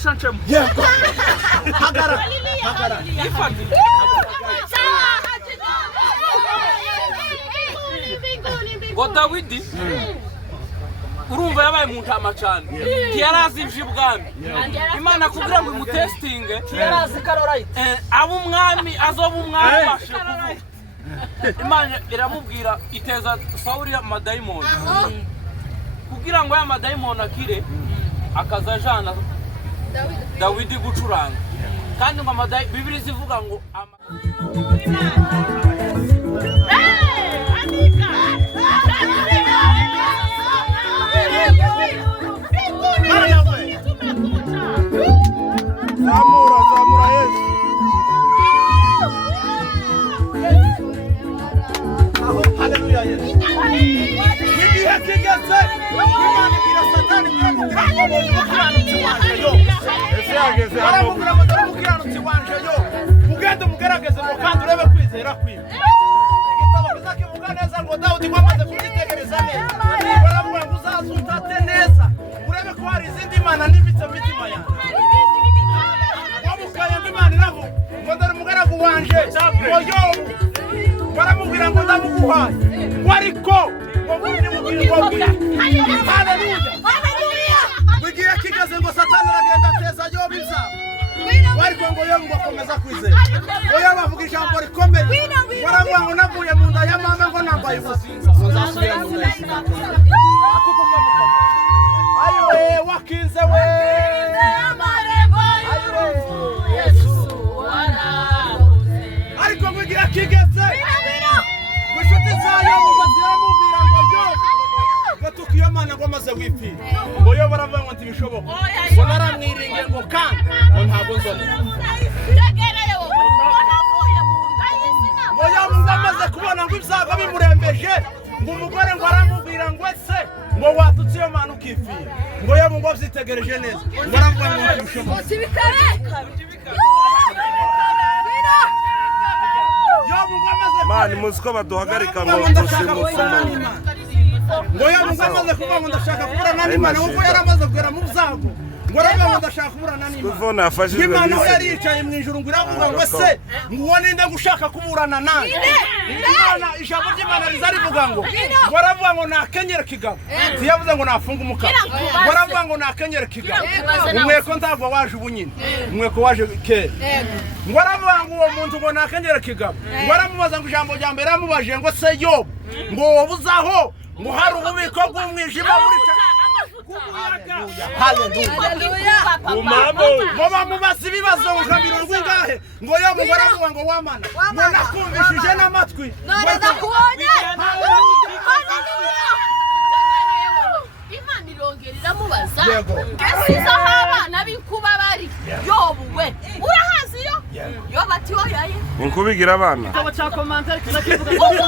idirisha ncemo. Yego. Hagara. Ifati. Ngo Dawidi urumva yabaye mu ntama cyane. Yarazi ibwami. Imana kugira ngo imutestinge. Yarazi Karorite. Abo umwami azoba umwami washe kuvuga. Imana iramubwira iteza Sauli ya madayimoni. Kugira ngo ya madayimoni akire akazajana Dawidi gucuranga. Kandi ngo Bibiliya zivuga ngo Zamura Yesu. Haleluya Yesu. Nigiye kigeze. Imana ibira Satani Ese aramubwira ngo ndamukiranutsi wanje yo. Mugende mugerageze ngo kandi urebe kwizera kwiwe. Igitabo kizakivuga neza ngo Dawudi wamaze kwitegereza neza. Baravuga ngo uzazutate neza. Urebe ko hari izindi mana n'ibitse mitima yawe. Wamukaya Imana iravuga ngo ndari mugaragu wanje ngo yo. Baramubwira ngo ndamuguhaye. Wariko ngo muri mubwire ngo haleluya. Bigiye kigeze ngo Satani aragenda ateza Yobu izabo. Wariko ngo Yobu bakomeza kwizera. Ngo Yobu bavuga ijambo rikomeye. Baravuga ngo navuye mu nda ya mama ngo nambaye ubusa. Uzasubira mu nda y'isi. Ayiwe wakinze we. Ariko bigiye kigeze. Bishuti zayo mubazira mubwira ngo Yobu ngo tukiyamana ngo maze wipfira. Ngo Yobu baravuga ngo ntibishoboka. Ngo naramwiringe ngo kandi ngo ntabwo nzona. Ngo Yobu ngamaze kubona ngo ibyago bimurembeje ngo umugore ngo aramubwira ngo ese ngo watutse iyo mana ukipfira. Ngo Yobu ngo byitegereje neza. Ngo aravuga ngo ntibishoboka. Mani muziko baduhagarika ngo tusimusuma. Ngo Yobu ngamaze kuvuga ngo ndashaka kuburana n'Imana kuko yaramaze kugera mu byago. Ngo aravuga ngo ndashaka kuburana n'Imana. Tuvona afashijwe Imana yari yicaye mu ijuru ngo iravuga ngo se ngo ninde gushaka kuburana nawe. Imana ijambo ry'Imana rizarivuga ngo baravuga ngo nakenyera kigabo. Tiyavuze ngo nafunga umukara. Baravuga ngo nakenyera kigabo. Umweko ndagwa waje ubunyine. Umweko waje kera. Ngo aravuga ngo uwo muntu ngo nakenyera kigabo. Ngo aramubaza ngo ijambo rya mbere yamubaje ngo se Yobu ngo wobuzaho ngo hari ububiko bw'umwijima muri Haleluya. Ngo bamubaza ibibazo nka 70 ingahe ngo Yobu ngo aravuga ngo wamana ngo nakumvishije n'amatwi None nakubonye. Imana irongera iramubaza ngesiza abana bikuba bari Yobu we urahazi yo Yobu ati oyaye Nkubigira abana. Igitabo cya commentaire kizakivuga ngo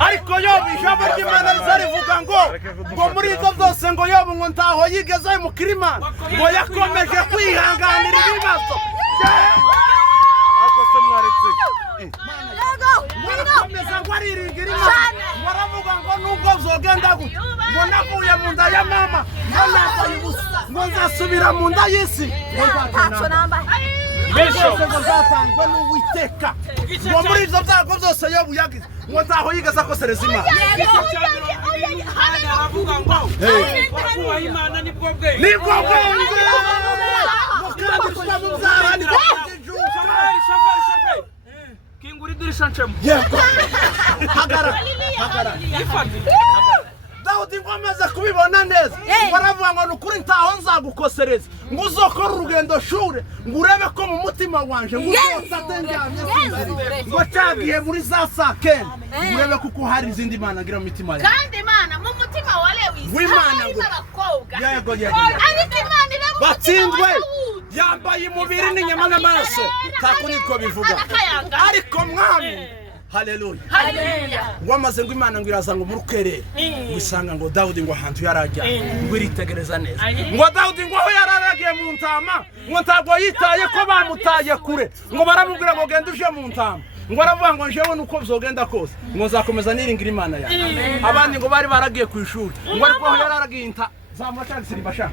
ariko Yobu ijambo ry'Imana rizarivuga ngo muri ibyo byose ngo Yobu ngo ntaho yigeze mu kirima ngo yakomeje kwihanganira ibibazo. Akose mwaretse. Warakomeza ngo ariringira Imana. Waravuga ngo nubwo zogenda gute ngo navuye mu nda ya mama ngo nambaye ubusa ngo nzasubira mu nda y'isi ngo Ntaco nambaye. byose ngo zatangwa n'Uwiteka. Ngo muri ibyo byago byose Yobu yagize ngo ntaho yigeze akosereza Imana. aravuga ngo kubaha Imana nibwo bwenge. Nibwo bwenge. Ngo kandi kuba mu byaha ni Shoferi. Kingura idirisha ncemo. Yego. Hagara. Ifati. Dawudi ngo amaze kubibona neza baravuga ngo nukuri ntaho nzagukosereza ngo uzokora urugendo shure ngo urebe ko mu mutima wanje ngo uzatenjamye ngo cyagiye muri za sakene urebe kuko hari izindi mana ngira mu mitima yawe kandi Imana mu mutima wa Lewi w'Imana ngo abakobwa yego ariko Imana iravuga batsinzwe yambaye umubiri n'inyama n'amaraso tako niko bivuga ariko mwami Haleluya. Wamaze ngo Imana ngo iraza ngo murukerere wisanga ngo Dawudi ngo ahantu yarajya ngo iritegereza neza ngo Dawudi ngo aho yararagiye mu ntama ngo ntago yitaye ko bamutaye kure ngo baramubwira ngo genda uje mu ntama ngo aravuga ngo njewe nuko bizogenda kose ngo nzakomeza niringira Imana yawe abandi ngo bari baragiye ku ishuri ngo ariko aho yararagiye inta zamacari siri bashaka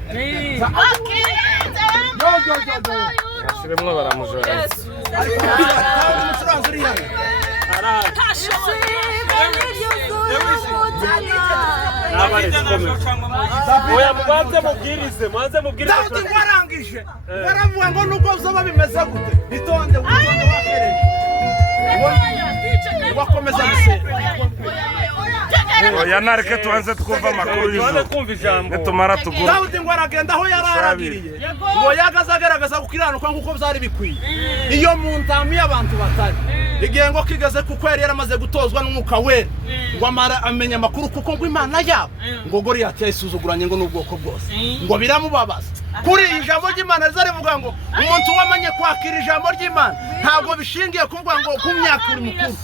Yashiremwe baramujora umucuranzi uri hano oya mubanze mubwirize Dawudi ngo arangije baravuga ngo nuko uzoba bimeze gute itonde wakereje wakomeza gusenga oya nareke tubanze twumva amakuru y'ijoro nitumara tugura Dawudi ngo aragenda aho yararagiriye ngo yagaze agaragaza gukiranuka nk'uko byari bikwiye iyo mu ntami y'abantu batari igihe ngo kigeze kuko yari yaramaze gutozwa n'umwuka wera ngo amenya amakuru kuko ngo Imana yabo ngo Goliyati yayisuzuguranye ngo n'ubwoko bwose ngo biramubabaza kuri ijambo ry'Imana rizarivuga ngo umuntu wamenye kwakira ijambo ry'Imana ntabwo bishingiye kuvuga ngo ku myaka uri mukuru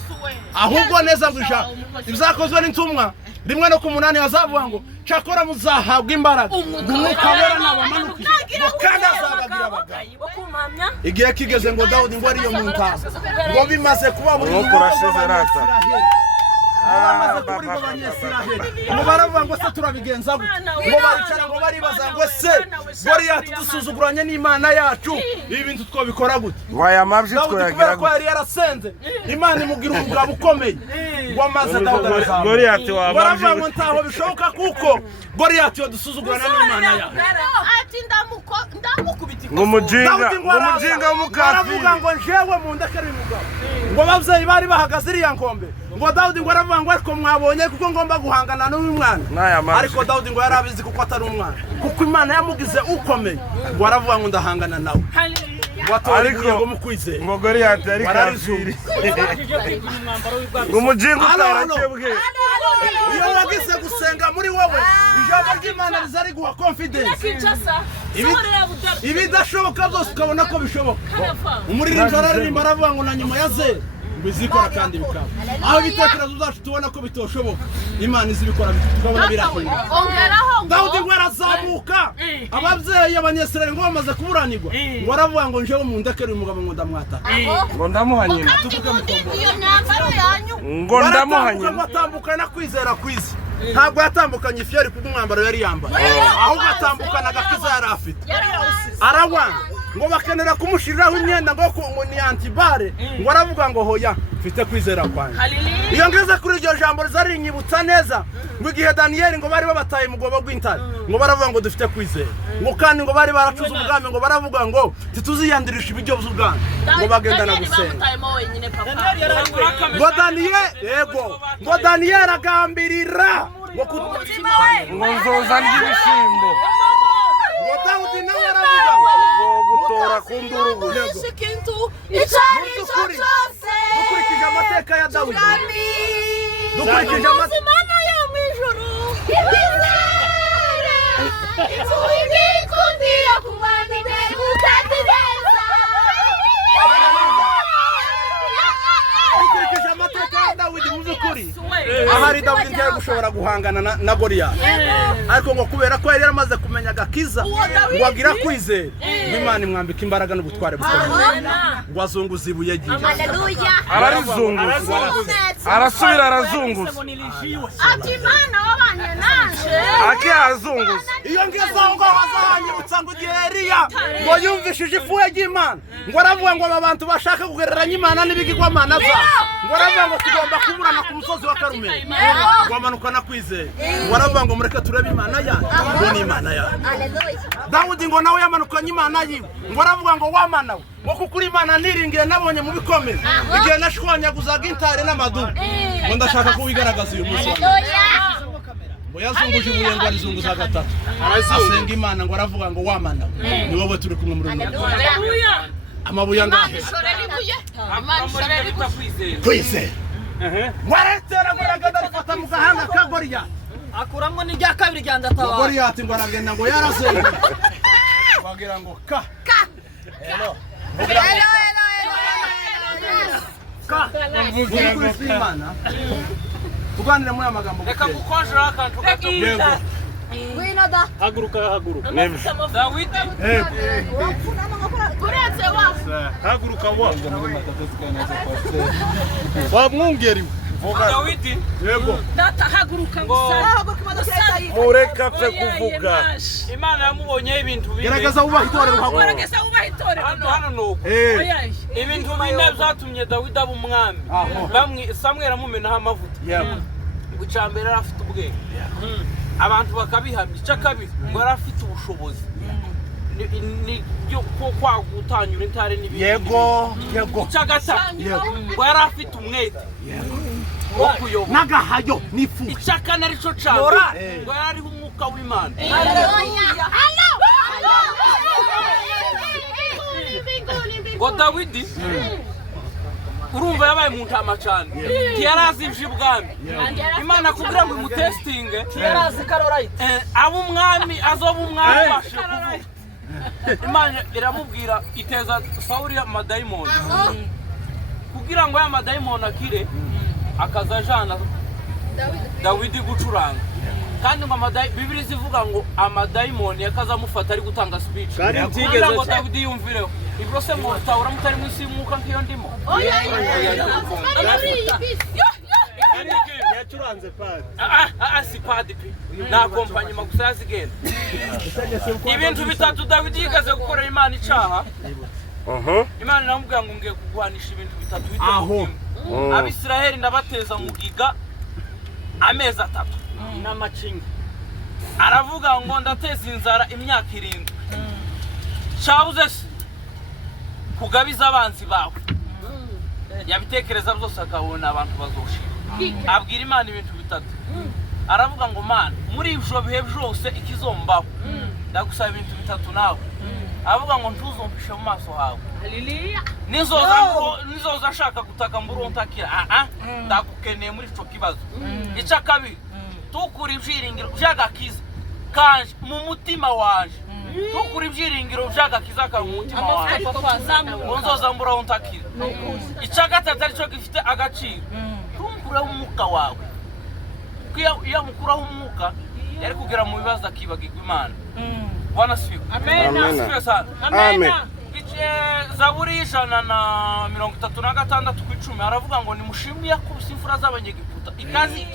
ahubwo neza ngo ijambo ibyakozwe n'intumwa 1:8 hazavuga ngo cyakora muzahabwa imbaraga umwuka wera n'abamanuka ngo kandi azabagira abagabo igihe kigeze ngo Dawudi ngo ariyo mu ntama ngo bimaze kuba buri Nuko urashize rata. bamaze kuri ngo banyesiraheli ngo baravuga ngo se turabigenza gute ngo baricara ngo baribaza ngo se Goliyati dusuzuguranye n'Imana yacu ibi bintu twabikora gute waya mabyi twayagira ko yari yarasenze Imana imugira umugabo ukomeye ngo amaze Dawudi arazamuka Goliyati baravuga ngo ntaho bishoboka kuko Goliyati dusuzugurana n'Imana yacu ati ndamukubita ngumujinga w'umukafiri baravuga ngo njewe mu ndakari umugabo ngo abavyeyi bari bahagaze iriya nkombe ngo Dawudi ngo aravuga ngo ariko mwabonye kuko ngomba guhangana n'uyu mwana ariko Dawudi ngo yarabizi kuko atari umwana kuko Imana yamugize ukomeye ngo aravuga ngo ndahangana nawe ariko ngo mukwizeye ngo Goliyati ari kafiri ngumujinga utarakebwe iyo wagize gusenga muri wowe ijambo ry'Imana rizari guha confidence ibidashoboka byose ukabona ko bishoboka umuririmbyi araririmba aravuga ngo na nyuma ya zero bizikora kandi bikaba aho ibitekerezo zacu tubona ko bitoshoboka Imana izibikora tukabona birahinda Dawudi ngo arazamuka abavyeyi abanyesirayeli ngo bamaze kuburanirwa ngo aravuga ngo njewe mu ndakere umugabo ngo ndamwataka ngo ndamuhanye tuvuge mukombo iyo myambaro yanyu ngo ndamuhanye ngo atambukana kwizera kwiza ntabwo yatambukanye ifyari kuko umwambaro yari yambaye ahubwo atambukana agakiza yari afite arawanga ngo bakenera kumushiriraho imyenda ngo ni antibare ngo aravuga ngo hoya mfite kwizera kwanjye iyo ngeze kuri iryo jambo rizari rinyibutsa neza ngo igihe Daniyeli ngo bari babataye mu gobo rw'intare ngo baravuga ngo dufite kwizera ngo kandi ngo bari baracuze ubwami ngo baravuga ngo tituziyandirisha ibiryo by'ubwami ngo bagendana gusenga ngo Daniyeli agambirira ngo nzoza n'ibishimbo ngo Dawudi nawe aravuga ngo gutora ku ndurugu dukurikije amateka ya Dawudi dukurikije amateka yo mu ijuru dukurikije amateka ya Dawudi mu by'ukuri ahari Dawudi ntiyari gushobora guhangana na Goliyati ariko ngo kubera ko yari yaramaze kumenya agakiza ngo agira kwizera Imana imwambika imbaraga n'ubutware bukomeye ngo azunguza ibuye giye ararizunguza arasubira arazunguza ati Imana wabanye nanje akihazunguza iyo ngeze aho ngaho azanyibutsa ngo igihe Eliya ngo yumvishije ifuhe ry'Imana ngo aravuga ngo aba bantu bashaka kugereranya Imana n'ibigirwamana zabo ngo aravuga ngo tugomba kuburana ku musozi wa Karumeli ngo amanukana kwizera ngo aravuga ngo mureke turebe Imana yacu ngo ni Imana yacu Dawudi ngo nawe yamanukanye Imana yiwe ngo aravuga ngo wamana we ngo kuko uri Imana niringiye nabonye mu bikomeye igihe nashwanyaguzaga intare n'amadubu ngo ndashaka kubigaragaza uyu munsi ngo yazunguje ibuye ngo arizunguza gatatu asenga Imana ngo aravuga ngo wamana ni wowe turi kumwe muri uyu amabuye angahe kwizera waretera ngo aragenda arifata mu gahanga ka Goliyati akuramwo n'irya kabiri rya ndatabara Goliyati ngo aragenda ngo yarasenga bagira ngo ka hello Imana tuganire muri amagambo reka gukonjera akantu gato yego haguruka Dawidi uretse wa haguruka wa mwungeri Dawidi yego data haguruka mureka pe kuvuga Imana yamubonye ibintu bine gerageza ubaha itorero gerageza ubaha itorero hano nuko ibintu bine byatumye Dawidi aba umwami bamwe Samweli amumenaho amavuta ngo icambere arafite ubwenge abantu bakabihamya icakabiri ngo arafite ubushobozi ni byo kwa gutanyura intare n'ibindi yego icagata ngo yarafite umwete wo kuyoba nagahayo nifu icakana arico cambere ngo yariho umwuka w'Imana ngo Dawidi urumva yabaye mu ntama cyane yarazi iby'ubwami Imana kugira ngo imutestinge yarazi Caroline abo umwami azoba umwami bashe kuvuga Imana iramubwira iteza Sauli amadayimoni kugira ngo ya madayimoni akire akazajana Dawidi gucuranga kandi ngo Bibiliya zivuga ngo amadayimoni yakazamufata ari gutanga speech kugira ngo Dawidi yumvireho ibyo se mutahura mutari mu isi y'umwuka nk'iyo ndimo yacuranze padi si padi pe na kompanyi magusa yazigenda ibintu bitatu Dawidi yigaze gukora Imana icaha Imana iramubwira ngo ngiye kugwanisha ibintu bitatu bitatu Abisiraheli ndabateza mugiga amezi 3 n'amacinga aravuga ngo ndateza inzara imyaka 7 cyabuze kugabiza abanzi bawe yabitekereza byose akabona abantu bazoshira abwira Imana ibintu bitatu aravuga ngo Mana muri ibyo bihe byose ikizombaho ndagusaba ibintu bitatu nawe avuga ngo ntuzumpishe mu maso hawe haleluya nizoza ashaka gutaka mburontakira ndagukeneye muri ico kibazo ica kabiri tukuri ibyiringiro by'agakiza kanje mu mutima wanje tukuri ibyiringiro by'agakiza ka mu mutima wanje nzoza mburontakira ica gatatu arico gifite agaciro tunkure umwuka wawe iyo mukuraho umwuka yari kugera mu bibazo akibagirwa Imana Bwana sifiwe. Amen. Amen. Zaburi 136 ku10 aravuga ngo nimushimiye kubisa imfura z'abanyegiputa ikazi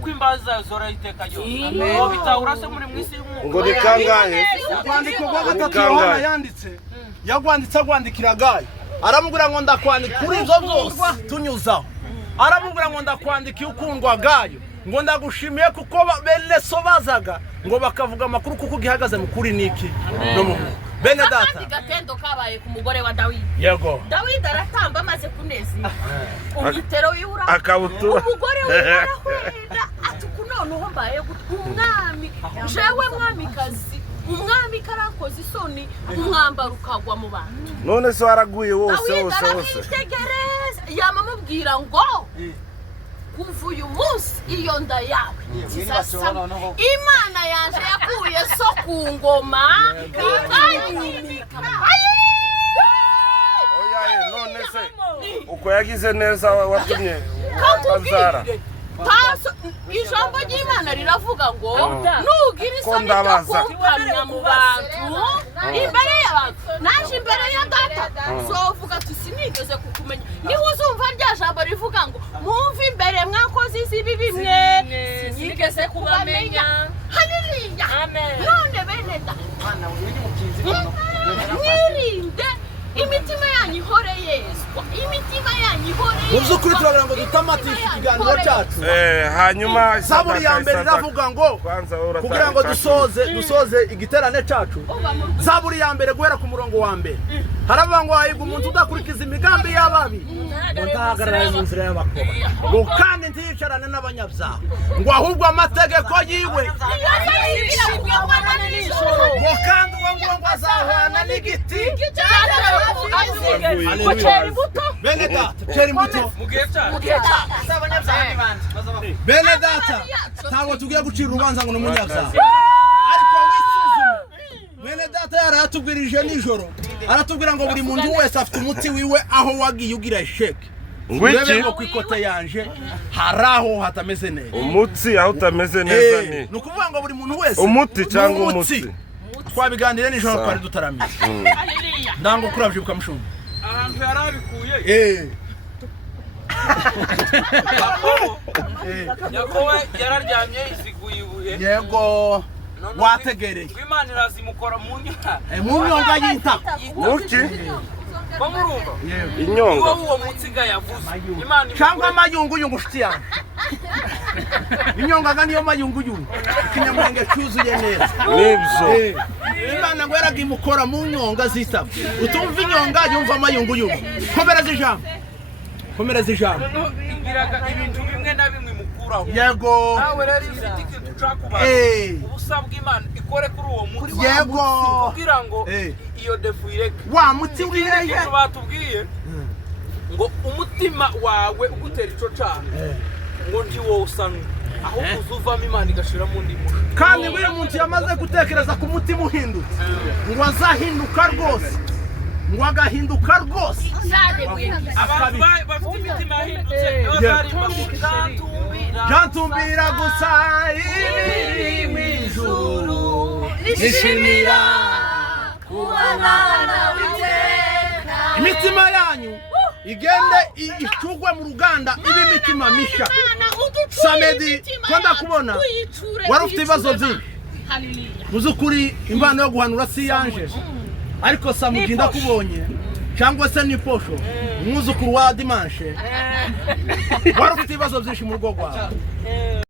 kwimbaza zayo zora iteka ryose ngo bitahura se muri mwisi y'umwuka ngo nikangahe kwandiko kwa gatatu Yohana yanditse yagwanditse agwandikira gayo aramubwira ngo ndakwandika kuri izo byose tunyuzaho aramubwira ngo ndakwandika ukundwa gayo ngo ndagushimiye kuko bene so bazaga ngo bakavuga amakuru kuko gihagaze mu kuri niki no mu bene data Agatendo kabaye ku mugore wa Dawidi yego Dawidi aratamba amaze kuneza umwitero yura akabutura umugore we arahwera ati kunoneho mbaye umwami jewe mwamikazi umwami karakoze isoni umwambaro ukagwa mu bantu none so araguye wose tegereza yamamubwira ngo kuva uyu munsi iyo nda yawe Imana yaje yakuye so ku ngoma ikanyimika oya none se uko yagize neza watumye bazara ijambo ry'Imana riravuga ngo nugira isoni ryo kukamya mu bantu imbere y'abantu naje imbere ya data zovuga ati sinigeze kukumenya niho uzumva rya jambo rivuga ngo mumve imbere mwakoze izibi bimwe sinigeze kubamenya haleluya amen none bene data mwirinde imitima yanyu ihore Yesu imitima yanyu ihore mu by'ukuri turagira ngo dutamatishe ikiganiro cyacu hanyuma Zaburi ya mbere iravuga ngo kugira ngo dusoze igiterane cyacu Zaburi ya mbere guhera ku murongo wa mbere haravuga ngo hahirwa umuntu udakurikiza imigambi y'ababi ngo ntahagarare mu nzira y'abakoba ngo kandi ntiyicarane n'abanyabyaha ngo ahubwo amategeko yiwe ngo kandi uwo ngo azahwana n'igiti bene data ceri muto bene data ntabwo tugiye gucira urubanza ngo n'umunyabyaha ariko wisuzume bene data yaratubwirije nijoro aratubwira ngo buri muntu wese afite umuti wiwe aho wagiye ugira isheke urebe ngo ku ikote yanje haraho hatameze neza. Umutsi aho utameze neza ni. Ni ukuvuga ngo buri muntu wese umuti cyangwa umutsi. Twabiganire nijoro twari dutaramiye. Ndango kuravyibuka Mushumba. Ahantu yarabikuye. Yakowe yararyamye isiguye ibuye. Yego. Wategereye. Imana irazimukora mu nyonga. Mu nyonga y'inta. Muki? Bamurumva? Inyonga. Uwo mutsiga yavuze. Imana cyangwa mayunguyungu shiti yanjye. Inyonga niyo mayunguyungu. Kinyamwenge cyuzuye neza. Nibyo. Imana ngo yaragimukora mu nyonga zitabo. Utumva inyonga yumva amayunguyungu. Komereza ijambo. Komereza ijambo. ingiraga ibintu bimwe na bimwe mukuraho. Yego. Nawe rero ifite ikintu ucakubaza. Ubusabwa Imana ikore kuri uwo muti. Yego. Kugira ngo iyo defu ireke. Wa muti wihehe. Batubwiye ngo umutima wawe ugutera ico cyane. Ngo ndi wowe usanwe. Aho kuzuvamo Imana igashira mu ndimo. Kandi buri muntu yamaze gutekereza ku mutima uhindutse. Ngo azahinduka rwose. Ngo agahinduka rwose. Abantu bafite imitima yahindutse bazarimba Jantumbira gusa ibiri mu ijuru. Nishimira kubana n'Uwiteka. Imitima yanyu igende icugwe mu ruganda ibe imitima misha. Samedi ko ndakubona wari ufite ibibazo byinshi. Muzukuri impano yo guhanura si yanje. Ariko Samedi ndakubonye cyangwa se ni posho umwuzukuru wa Dimanche wari ufite ibibazo byinshi mu rugo rwawe.